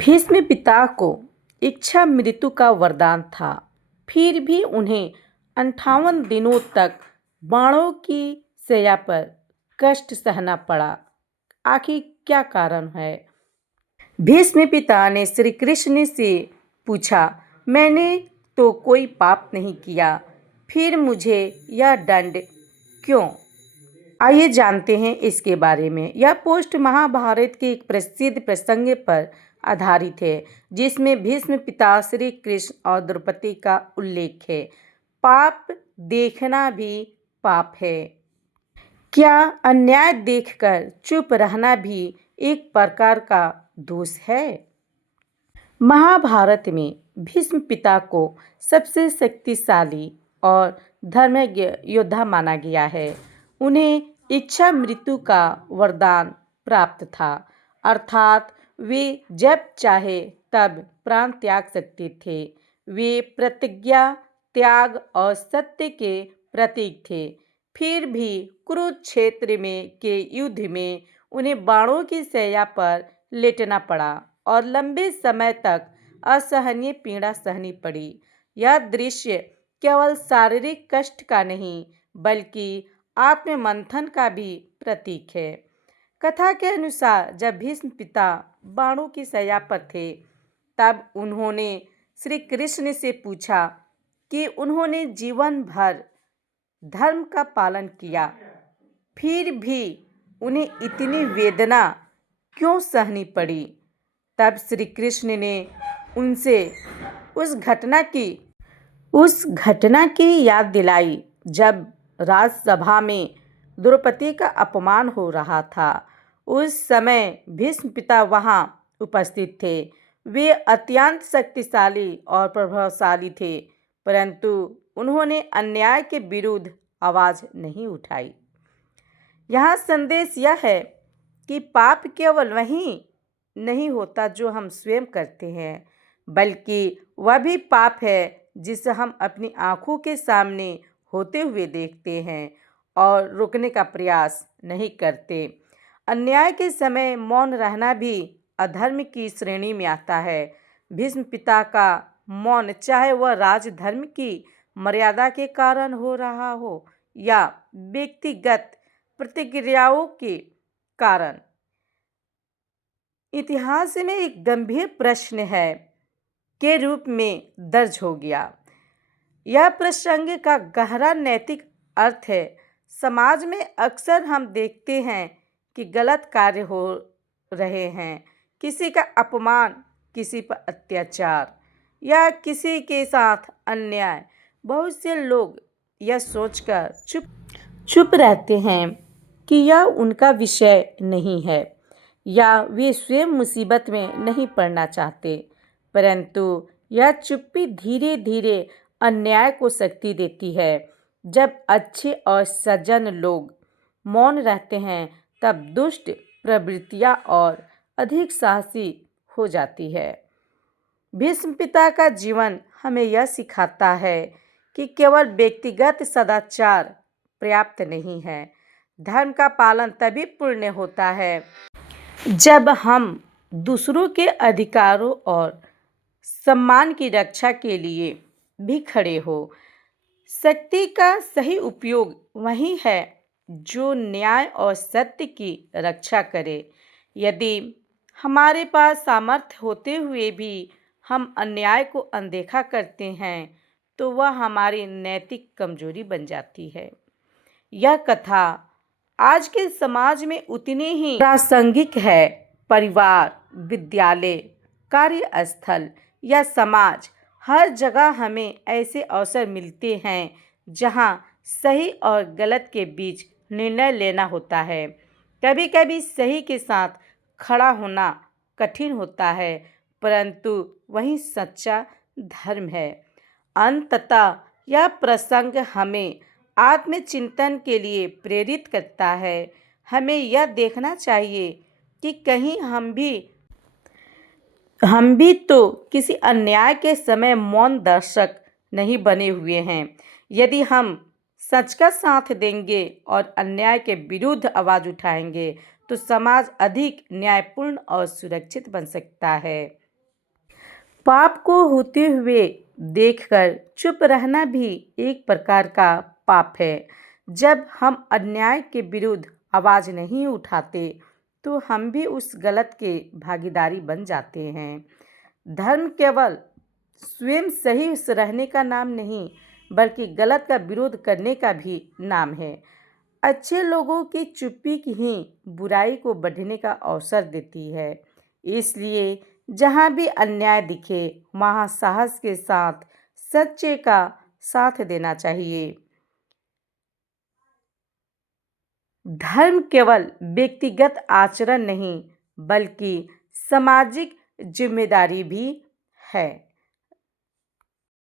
भीष्म पिता को इच्छा मृत्यु का वरदान था, फिर भी उन्हें 58 दिनों तक बाणों की शैया पर कष्ट सहना पड़ा। आखिर क्या कारण है? भीष्म पिता ने श्री कृष्ण से पूछा, मैंने तो कोई पाप नहीं किया, फिर मुझे यह दंड क्यों? आइए जानते हैं इसके बारे में। यह पोस्ट महाभारत के एक प्रसिद्ध प्रसंग पर आधारित है, जिसमें भीष्म पिता श्री कृष्ण और द्रौपदी का उल्लेख है। पाप देखना भी पाप है। क्या अन्याय देखकर चुप रहना भी एक प्रकार का दोष है? महाभारत में भीष्म पिता को सबसे शक्तिशाली और धर्मज्ञ योद्धा माना गया है। उन्हें इच्छा मृत्यु का वरदान प्राप्त था, अर्थात वे जब चाहे तब प्राण त्याग सकते थे। वे प्रतिज्ञा, त्याग और सत्य के प्रतीक थे। फिर भी कुरुक्षेत्र के युद्ध में उन्हें बाणों की शैया पर लेटना पड़ा और लंबे समय तक असहनीय पीड़ा सहनी पड़ी। यह दृश्य केवल शारीरिक कष्ट का नहीं, बल्कि आत्ममंथन का भी प्रतीक है। कथा के अनुसार जब भीष्म पिता बाणों की शैया पर थे, तब उन्होंने श्री कृष्ण से पूछा कि उन्होंने जीवन भर धर्म का पालन किया, फिर भी उन्हें इतनी वेदना क्यों सहनी पड़ी? तब श्री कृष्ण ने उनसे उस घटना की याद दिलाई जब राजसभा में द्रौपदी का अपमान हो रहा था। उस समय भीष्म पिता वहां उपस्थित थे। वे अत्यंत शक्तिशाली और प्रभावशाली थे, परंतु उन्होंने अन्याय के विरुद्ध आवाज नहीं उठाई। यहाँ संदेश यह है कि पाप केवल वही नहीं होता जो हम स्वयं करते हैं, बल्कि वह भी पाप है जिसे हम अपनी आंखों के सामने होते हुए देखते हैं और रोकने का प्रयास नहीं करते। अन्याय के समय मौन रहना भी अधर्म की श्रेणी में आता है। भीष्म पिता का मौन, चाहे वह राजधर्म की मर्यादा के कारण हो रहा हो या व्यक्तिगत प्रतिक्रियाओं के कारण, इतिहास में एक गंभीर प्रश्न है के रूप में दर्ज हो गया। यह प्रसंग का गहरा नैतिक अर्थ है। समाज में अक्सर हम देखते हैं कि गलत कार्य हो रहे हैं, किसी का अपमान, किसी पर अत्याचार या किसी के साथ अन्याय। बहुत से लोग यह सोचकर चुप रहते हैं कि यह उनका विषय नहीं है या वे स्वयं मुसीबत में नहीं पड़ना चाहते, परंतु यह चुप्पी धीरे धीरे अन्याय को शक्ति देती है। जब अच्छे और सज्जन लोग मौन रहते हैं, तब दुष्ट प्रवृत्तियां और अधिक साहसी हो जाती है। भीष्म पिता का जीवन हमें यह सिखाता है कि केवल व्यक्तिगत सदाचार पर्याप्त नहीं है। धर्म का पालन तभी पूर्ण होता है जब हम दूसरों के अधिकारों और सम्मान की रक्षा के लिए भी खड़े हो। शक्ति का सही उपयोग वही है जो न्याय और सत्य की रक्षा करे। यदि हमारे पास सामर्थ्य होते हुए भी हम अन्याय को अनदेखा करते हैं, तो वह हमारी नैतिक कमजोरी बन जाती है। यह कथा आज के समाज में उतनी ही प्रासंगिक है। परिवार, विद्यालय, कार्यस्थल या समाज, हर जगह हमें ऐसे अवसर मिलते हैं जहां सही और गलत के बीच निर्णय लेना होता है। कभी कभी सही के साथ खड़ा होना कठिन होता है, परंतु वही सच्चा धर्म है। अंततः यह प्रसंग हमें आत्मचिंतन के लिए प्रेरित करता है। हमें यह देखना चाहिए कि कहीं हम भी तो किसी अन्याय के समय मौन दर्शक नहीं बने हुए हैं। यदि हम सच का साथ देंगे और अन्याय के विरुद्ध आवाज उठाएंगे, तो समाज अधिक न्यायपूर्ण और सुरक्षित बन सकता है। पाप को होते हुए देखकर चुप रहना भी एक प्रकार का पाप है। जब हम अन्याय के विरुद्ध आवाज़ नहीं उठाते तो हम भी उस गलत के भागीदारी बन जाते हैं। धर्म केवल स्वयं सही रहने का नाम नहीं, बल्कि गलत का विरोध करने का भी नाम है। अच्छे लोगों की चुप्पी ही बुराई को बढ़ने का अवसर देती है। इसलिए जहाँ भी अन्याय दिखे, वहाँ साहस के साथ सच्चे का साथ देना चाहिए। धर्म केवल व्यक्तिगत आचरण नहीं, बल्कि सामाजिक जिम्मेदारी भी है।